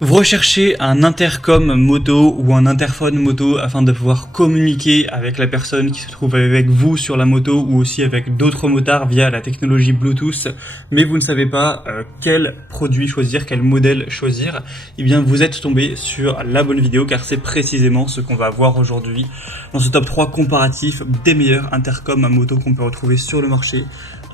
Vous recherchez un intercom moto ou un interphone moto afin de pouvoir communiquer avec la personne qui se trouve avec vous sur la moto ou aussi avec d'autres motards via la technologie Bluetooth, mais vous ne savez pas quel produit choisir, quel modèle choisir. Eh bien, vous êtes tombé sur la bonne vidéo car c'est précisément ce qu'on va voir aujourd'hui dans ce top 3 comparatif des meilleurs intercoms moto qu'on peut retrouver sur le marché,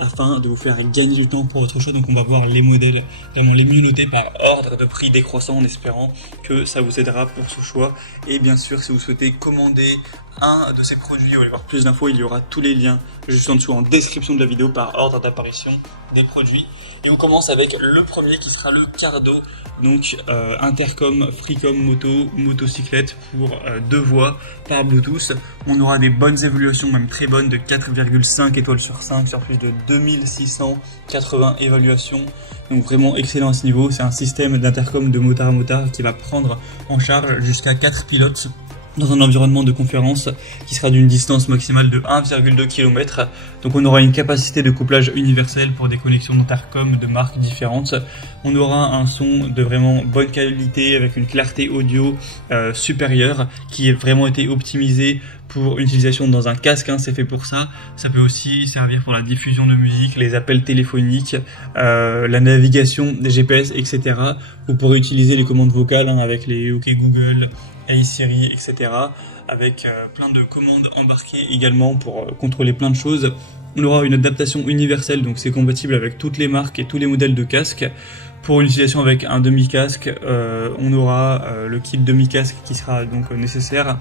afin de vous faire gagner du temps pour votre choix. Donc on va voir les modèles vraiment les mieux notés par ordre de prix décroissant en espérant que ça vous aidera pour ce choix. Et bien sûr, si vous souhaitez commander un de ces produits ou aller voir plus d'infos, il y aura tous les liens juste en dessous en description de la vidéo par ordre d'apparition des produits. Et on commence avec le premier qui sera le Cardo, donc intercom Freecom moto, motocyclette pour 2 voies par Bluetooth. On aura des bonnes évaluations, même très bonnes, de 4,5 étoiles sur 5 sur plus de 2680 évaluations. Donc vraiment excellent à ce niveau. C'est un système d'intercom de motard à motard qui va prendre en charge jusqu'à 4 pilotes dans un environnement de conférence qui sera d'une distance maximale de 1,2 km. Donc on aura une capacité de couplage universelle pour des connexions d'intercom de marques différentes. On aura un son de vraiment bonne qualité avec une clarté audio supérieure qui a vraiment été optimisée pour une utilisation dans un casque, c'est fait pour ça. Ça peut aussi servir pour la diffusion de musique, les appels téléphoniques, la navigation des GPS, etc. Vous pourrez utiliser les commandes vocales avec les OK Google, Hey Siri, etc. avec plein de commandes embarquées également pour contrôler plein de choses. On aura une adaptation universelle, donc c'est compatible avec toutes les marques et tous les modèles de casques. Pour une utilisation avec un demi-casque, on aura le kit demi-casque qui sera donc nécessaire.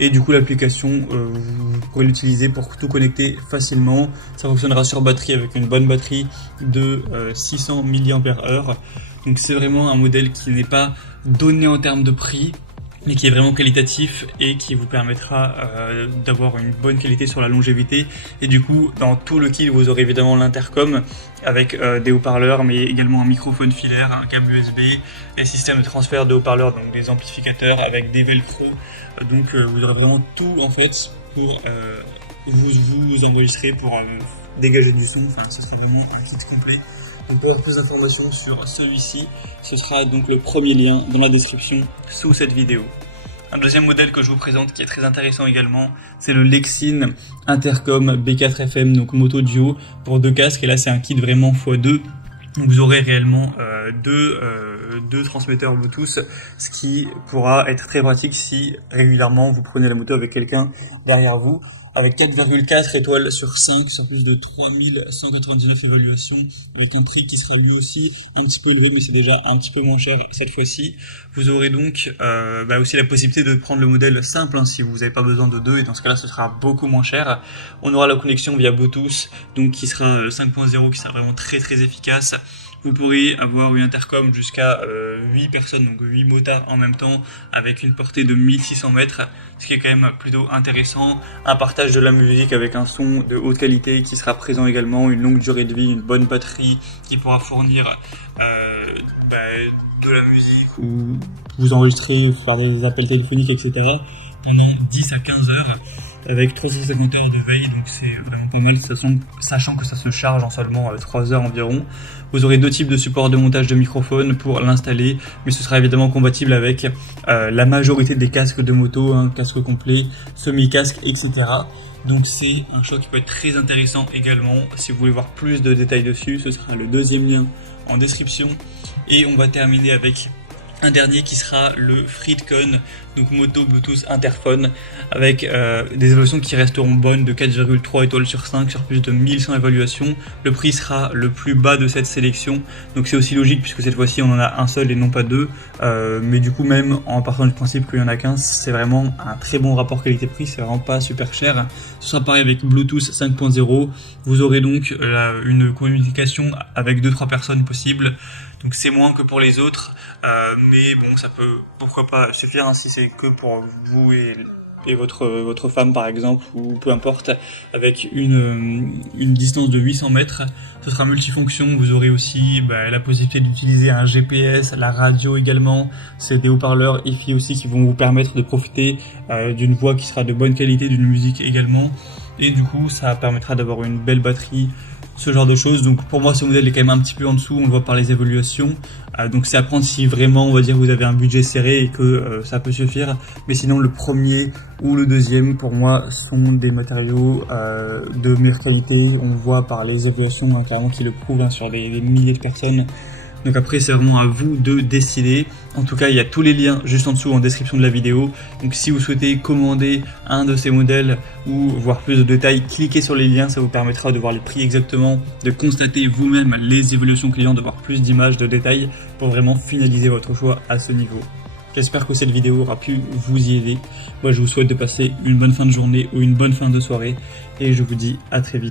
Et du coup l'application, vous pourrez l'utiliser pour tout connecter facilement. Ça fonctionnera sur batterie avec une bonne batterie de 600 mAh. Donc c'est vraiment un modèle qui n'est pas donné en termes de prix, mais qui est vraiment qualitatif et qui vous permettra d'avoir une bonne qualité sur la longévité. Et du coup, dans tout le kit, vous aurez évidemment l'intercom avec des haut-parleurs, mais également un microphone filaire, un câble USB, et système de transfert de haut-parleurs, donc des amplificateurs avec des velcro. Donc vous aurez vraiment tout en fait pour vous enregistrer, pour dégager du son. Enfin, ce sera vraiment un kit complet. Donc pour avoir plus d'informations sur celui-ci, ce sera donc le premier lien dans la description sous cette vidéo. Un deuxième modèle que je vous présente qui est très intéressant également, c'est le Lexin Intercom B4FM, donc moto duo pour 2 casques. Et là c'est un kit vraiment x2. Donc vous aurez réellement deux transmetteurs Bluetooth, ce qui pourra être très pratique si régulièrement vous prenez la moto avec quelqu'un derrière vous. Avec 4,4 étoiles sur 5 sur plus de 3199 évaluations, avec un prix qui sera lui aussi un petit peu élevé, mais c'est déjà un petit peu moins cher cette fois-ci. Vous aurez donc aussi la possibilité de prendre le modèle simple si vous n'avez pas besoin de 2, et dans ce cas-là ce sera beaucoup moins cher. On aura la connexion via Bluetooth, donc qui sera 5.0, qui sera vraiment très très efficace. Vous pourrez avoir une intercom jusqu'à 8 personnes, donc 8 motards en même temps, avec une portée de 1600 mètres, ce qui est quand même plutôt intéressant. Un partage de la musique avec un son de haute qualité qui sera présent également, une longue durée de vie, une bonne batterie qui pourra fournir de la musique ou vous enregistrer, faire des appels téléphoniques, etc. pendant 10 à 15 heures. Avec 350 heures de veille, donc c'est vraiment pas mal, sachant que ça se charge en seulement 3 heures environ. Vous aurez 2 types de supports de montage de microphone pour l'installer, mais ce sera évidemment compatible avec la majorité des casques de moto, casque complet, semi-casque, etc. Donc c'est un choix qui peut être très intéressant également. Si vous voulez voir plus de détails dessus, ce sera le deuxième lien en description. Et on va terminer avec un dernier qui sera le Freecom, donc moto Bluetooth interphone, avec des évaluations qui resteront bonnes de 4,3 étoiles sur 5 sur plus de 1100 évaluations. Le prix sera le plus bas de cette sélection, donc c'est aussi logique puisque cette fois-ci on en a un seul et non pas 2, mais du coup même en partant du principe qu'il y en a 15, c'est vraiment un très bon rapport qualité-prix, c'est vraiment pas super cher. Ce sera pareil avec Bluetooth 5.0, vous aurez donc une communication avec 2-3 personnes possible. Donc c'est moins que pour les autres, mais bon, ça peut pourquoi pas suffire si c'est que pour vous et votre femme par exemple, ou peu importe, avec une distance de 800 mètres. Ce sera multifonction, vous aurez aussi la possibilité d'utiliser un GPS, la radio également, c'est des haut-parleurs EFI aussi qui vont vous permettre de profiter d'une voix qui sera de bonne qualité, d'une musique également, et du coup ça permettra d'avoir une belle batterie ce genre de choses. Donc pour moi ce modèle est quand même un petit peu en dessous, on le voit par les évolutions. Donc c'est à prendre si vraiment on va dire vous avez un budget serré et que ça peut suffire. Mais sinon le premier ou le deuxième pour moi sont des matériaux de meilleure qualité. On voit par les évaluations clairement qui le prouvent sur des milliers de personnes. Donc après c'est vraiment à vous de décider. En tout cas il y a tous les liens juste en dessous en description de la vidéo. Donc si vous souhaitez commander un de ces modèles ou voir plus de détails, cliquez sur les liens, ça vous permettra de voir les prix exactement, de constater vous-même les évolutions clients, de voir plus d'images, de détails pour vraiment finaliser votre choix à ce niveau. J'espère que cette vidéo aura pu vous y aider. Moi je vous souhaite de passer une bonne fin de journée ou une bonne fin de soirée et je vous dis à très vite.